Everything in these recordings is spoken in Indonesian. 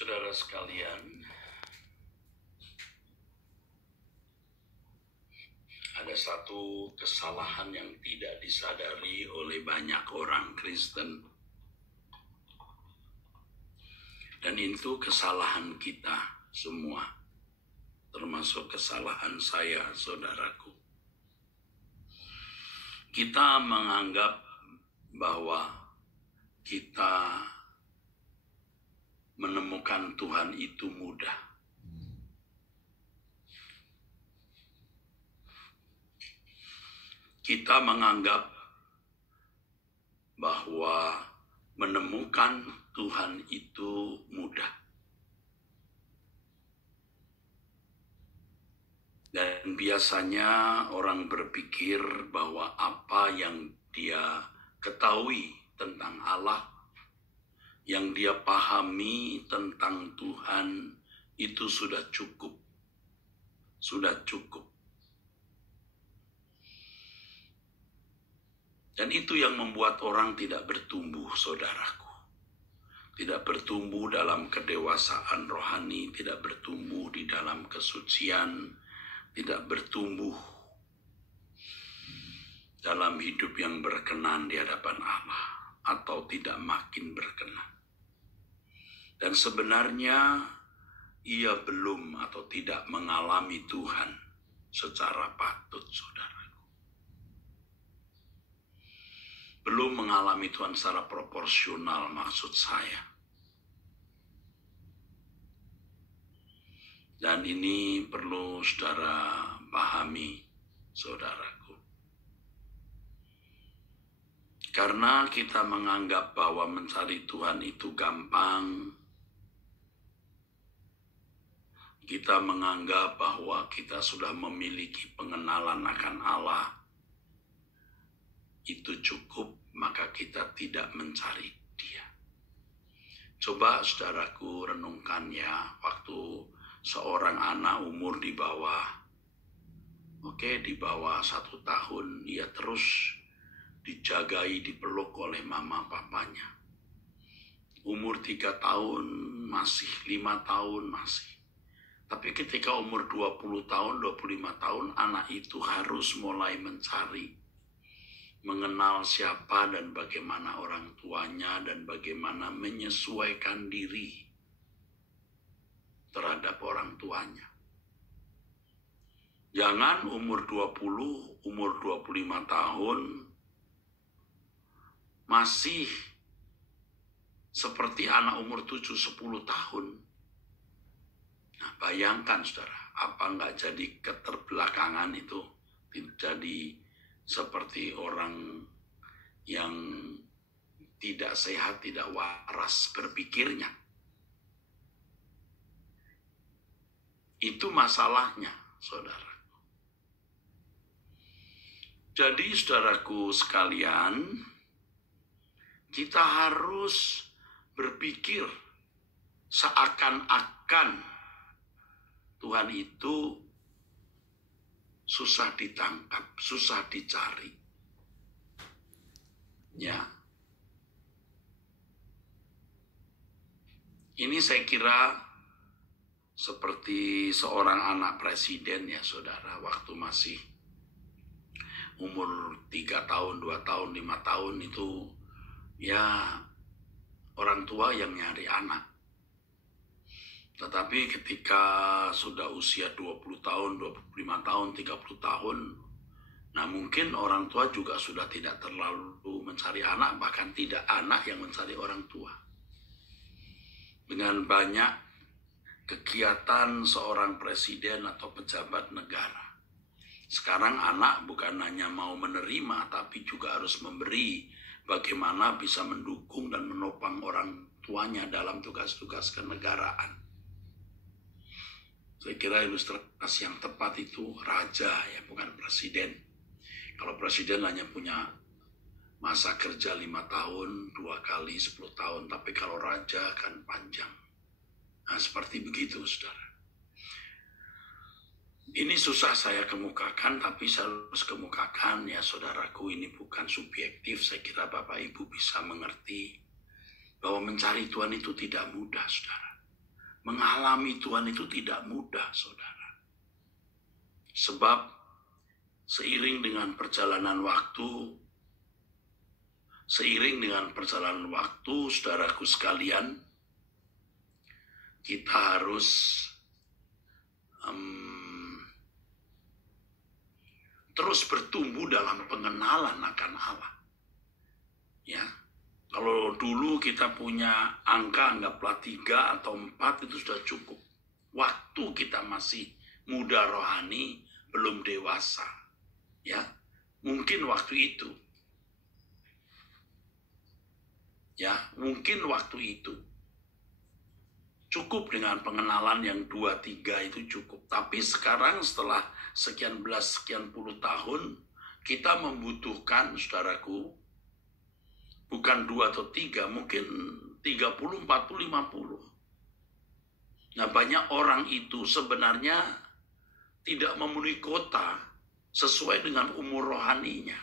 Saudara sekalian, ada satu kesalahan yang tidak disadari oleh banyak orang Kristen. Dan itu kesalahan kita semua, termasuk kesalahan saya, saudaraku. Kita menganggap bahwa kita menemukan Tuhan itu mudah. Kita menganggap bahwa menemukan Tuhan itu mudah. Dan biasanya orang berpikir bahwa apa yang dia ketahui tentang Allah, yang dia pahami tentang Tuhan itu sudah cukup. Sudah cukup. Dan itu yang membuat orang tidak bertumbuh, saudaraku. Tidak bertumbuh dalam kedewasaan rohani, tidak bertumbuh di dalam kesucian, tidak bertumbuh dalam hidup yang berkenan di hadapan Allah, atau tidak makin berkenan. Dan sebenarnya ia belum atau tidak mengalami Tuhan secara patut, saudaraku. Belum mengalami Tuhan secara proporsional, maksud saya. Dan ini perlu saudara pahami, saudaraku. Karena kita menganggap bahwa mencari Tuhan itu gampang. Kita menganggap bahwa kita sudah memiliki pengenalan akan Allah. Itu cukup, maka kita tidak mencari Dia. Coba saudaraku renungkan ya, waktu seorang anak umur di bawah 1 tahun, ia terus dijagai, dipeluk oleh mama papanya. Umur 3 tahun masih, 5 tahun masih. Tapi ketika umur 20 tahun, 25 tahun, anak itu harus mulai mencari, mengenal siapa dan bagaimana orang tuanya, dan bagaimana menyesuaikan diri terhadap orang tuanya. Jangan umur 20, umur 25 tahun masih seperti anak umur 7-10 tahun. Nah, bayangkan saudara, apa nggak jadi keterbelakangan itu, jadi seperti orang yang tidak sehat, tidak waras berpikirnya. Itu masalahnya, saudara. Jadi saudaraku sekalian, kita harus berpikir seakan-akan Tuhan itu susah ditangkap, susah dicari. Ya. Ini saya kira seperti seorang anak presiden ya saudara, waktu masih umur 3 tahun, 2 tahun, 5 tahun itu ya orang tua yang nyari anak. Tetapi ketika sudah usia 20 tahun, 25 tahun, 30 tahun, nah mungkin orang tua juga sudah tidak terlalu mencari anak, bahkan tidak anak yang mencari orang tua. Dengan banyak kegiatan seorang presiden atau pejabat negara. Sekarang anak bukan hanya mau menerima, tapi juga harus memberi, bagaimana bisa mendukung dan menopang orang tuanya dalam tugas-tugas kenegaraan. Saya kira ilustrasi yang tepat itu raja ya, bukan presiden. Kalau presiden hanya punya masa kerja 5 tahun, 2 kali 10 tahun, tapi kalau raja kan panjang. Nah, seperti begitu, saudara. Ini susah saya kemukakan, tapi saya harus kemukakan ya saudaraku, ini bukan subjektif. Saya kira Bapak Ibu bisa mengerti bahwa mencari Tuhan itu tidak mudah, saudara. mengalami Tuhan itu tidak mudah, saudara. Sebab seiring dengan perjalanan waktu, saudaraku sekalian, kita harus terus bertumbuh dalam pengenalan akan Allah. Ya, kalau dulu kita punya angka, anggaplah 3 atau 4 itu sudah cukup. Waktu kita masih muda rohani, belum dewasa. Ya, mungkin waktu itu. Ya, mungkin waktu itu. Cukup dengan pengenalan yang 2-3 itu cukup. Tapi sekarang setelah sekian puluh tahun, kita membutuhkan, saudaraku, bukan 2 atau 3, mungkin 30, 40, 50. Nah, banyak orang itu sebenarnya tidak memenuhi kota sesuai dengan umur rohaninya.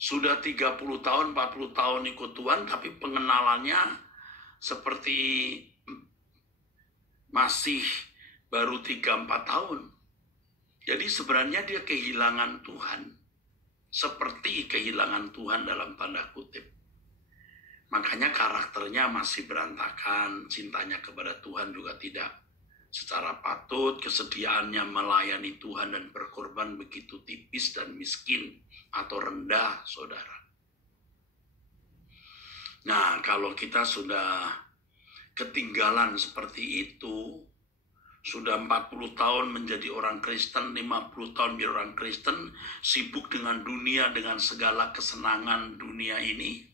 Sudah 30 tahun, 40 tahun ikut Tuhan, tapi pengenalannya seperti masih baru 3-4 tahun. Jadi sebenarnya dia kehilangan Tuhan. Seperti kehilangan Tuhan dalam tanda kutip. Makanya karakternya masih berantakan, cintanya kepada Tuhan juga tidak secara patut, kesediaannya melayani Tuhan dan berkorban begitu tipis dan miskin atau rendah, saudara. Nah, kalau kita sudah ketinggalan seperti itu, sudah 40 tahun menjadi orang Kristen, 50 tahun menjadi orang Kristen, sibuk dengan dunia, dengan segala kesenangan dunia ini,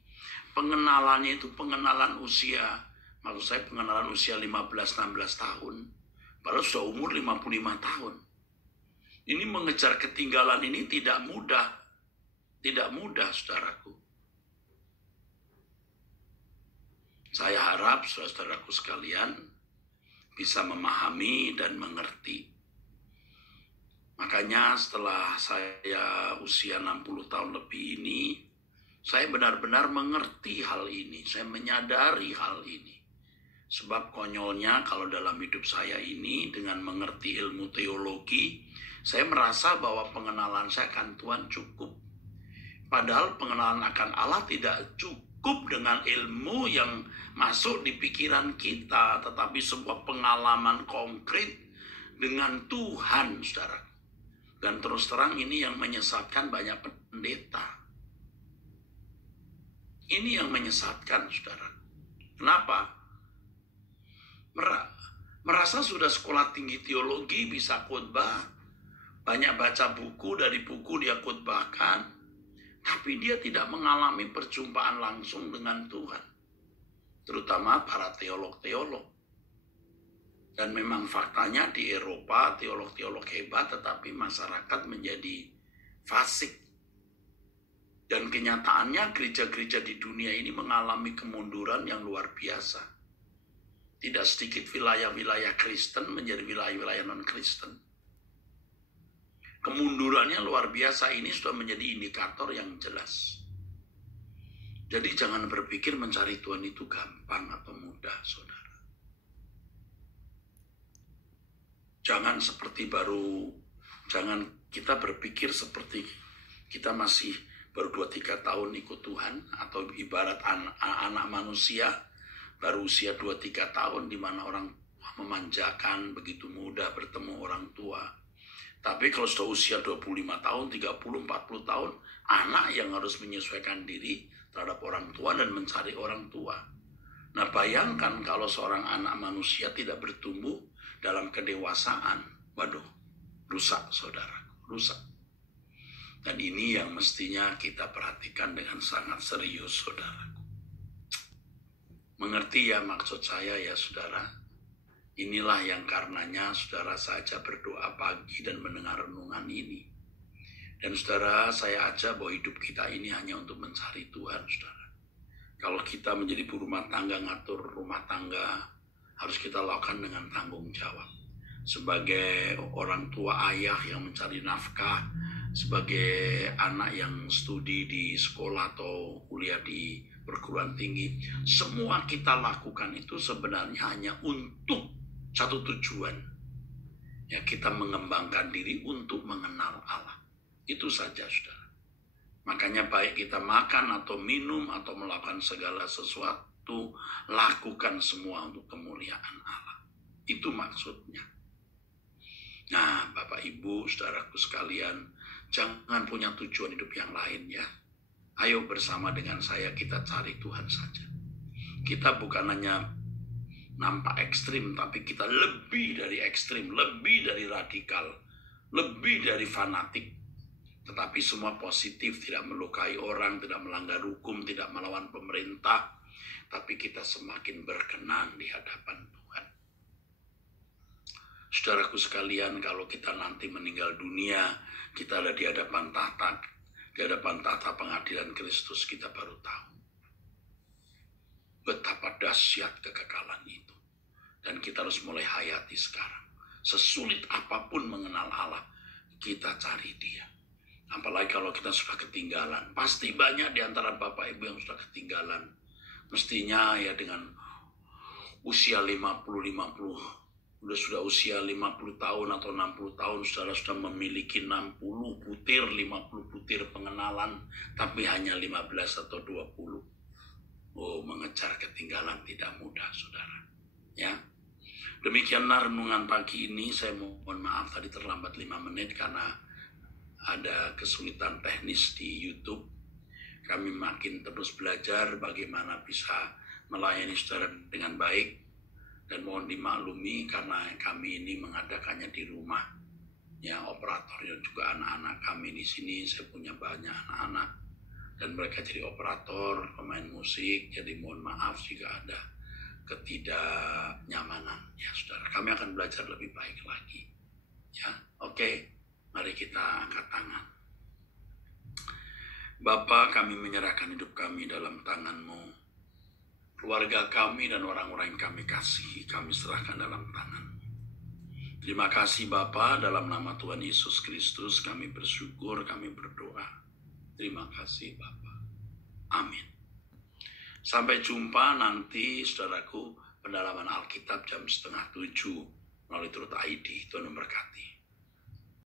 pengenalannya itu pengenalan usia, maksud saya pengenalan usia 15-16 tahun, padahal sudah umur 55 tahun. Ini mengejar ketinggalan ini tidak mudah, saudaraku. Saya harap saudaraku sekalian bisa memahami dan mengerti. Makanya setelah saya usia 60 tahun lebih ini, saya benar-benar mengerti hal ini, saya menyadari hal ini. Sebab konyolnya kalau dalam hidup saya ini dengan mengerti ilmu teologi, saya merasa bahwa pengenalan saya akan Tuhan cukup. Padahal pengenalan akan Allah tidak cukup dengan ilmu yang masuk di pikiran kita, tetapi sebuah pengalaman konkret dengan Tuhan, saudara. Dan terus terang ini yang menyesatkan banyak pendeta. Ini yang menyesatkan, saudara. Kenapa? Merasa sudah sekolah tinggi teologi, bisa khotbah, banyak baca buku, dari buku dia khotbahkan, tapi dia tidak mengalami perjumpaan langsung dengan Tuhan. Terutama para teolog-teolog. Dan memang faktanya di Eropa teolog-teolog hebat, tetapi masyarakat menjadi fasik. Dan kenyataannya gereja-gereja di dunia ini mengalami kemunduran yang luar biasa. Tidak sedikit wilayah-wilayah Kristen menjadi wilayah-wilayah non-Kristen. Kemundurannya luar biasa, ini sudah menjadi indikator yang jelas. Jadi jangan berpikir mencari Tuhan itu gampang atau mudah, saudara. Jangan kita berpikir seperti kita masih baru 2-3 tahun ikut Tuhan, atau ibarat anak manusia baru usia 2-3 tahun di mana orang tua memanjakan, begitu mudah bertemu orang tua. Tapi kalau sudah usia 25 tahun, 30, 40 tahun, anak yang harus menyesuaikan diri terhadap orang tua dan mencari orang tua. Nah, bayangkan kalau seorang anak manusia tidak bertumbuh dalam kedewasaan. Waduh, rusak, saudara, rusak. Dan ini yang mestinya kita perhatikan dengan sangat serius, saudara. Mengerti ya maksud saya ya, saudara? Inilah yang karenanya saudara saja berdoa pagi dan mendengar renungan ini. Dan saudara, saya ajak bahwa hidup kita ini hanya untuk mencari Tuhan, saudara. Kalau kita menjadi ibu rumah tangga, ngatur rumah tangga, harus kita lakukan dengan tanggung jawab. Sebagai orang tua ayah yang mencari nafkah, sebagai anak yang studi di sekolah atau kuliah di perguruan tinggi. Semua kita lakukan itu sebenarnya hanya untuk satu tujuan. Ya, kita mengembangkan diri untuk mengenal Allah. Itu saja, saudara. Makanya baik kita makan atau minum atau melakukan segala sesuatu, lakukan semua untuk kemuliaan Allah. Itu maksudnya. Nah, Bapak Ibu, saudaraku sekalian, jangan punya tujuan hidup yang lain ya. Ayo bersama dengan saya kita cari Tuhan saja. Kita bukan hanya nampak ekstrim, tapi kita lebih dari ekstrim, lebih dari radikal, lebih dari fanatik. Tetapi semua positif, tidak melukai orang, tidak melanggar hukum, tidak melawan pemerintah. Tapi kita semakin berkenan di hadapan Tuhan. Saudaraku sekalian, kalau kita nanti meninggal dunia, kita ada di hadapan tahta pengadilan Kristus, kita baru tahu betapa dahsyat kekekalan itu. Dan kita harus mulai hayati sekarang. Sesulit apapun mengenal Allah, kita cari Dia. Apalagi kalau kita sudah ketinggalan. Pasti banyak di antara Bapak Ibu yang sudah ketinggalan. Mestinya ya dengan usia 50, sudah usia 50 tahun atau 60 tahun, saudara sudah memiliki 60 butir, 50 butir pengenalan, tapi hanya 15 atau 20. Oh, mengejar ketinggalan tidak mudah, saudara. Ya. Demikianlah renungan pagi ini. Saya mohon maaf tadi terlambat 5 menit karena ada kesulitan teknis di YouTube. Kami makin terus belajar bagaimana bisa melayani saudara dengan baik. Dan mohon dimaklumi karena kami ini mengadakannya di rumah. Ya, operatornya juga anak-anak kami di sini. Saya punya banyak anak-anak. Dan mereka jadi operator, pemain musik. Jadi mohon maaf jika ada ketidaknyamanan. Ya, saudara, kami akan belajar lebih baik lagi. Ya, oke. Mari kita angkat tangan. Bapa, kami menyerahkan hidup kami dalam tangan-Mu. Keluarga kami dan orang-orang yang kami kasihi, kami serahkan dalam tangan-Mu. Terima kasih Bapa, dalam nama Tuhan Yesus Kristus kami bersyukur, kami berdoa. Terima kasih Bapa. Amin. Sampai jumpa nanti, saudaraku, pendalaman Alkitab jam 6:30 melalui Truth ID. Tuhan memberkati.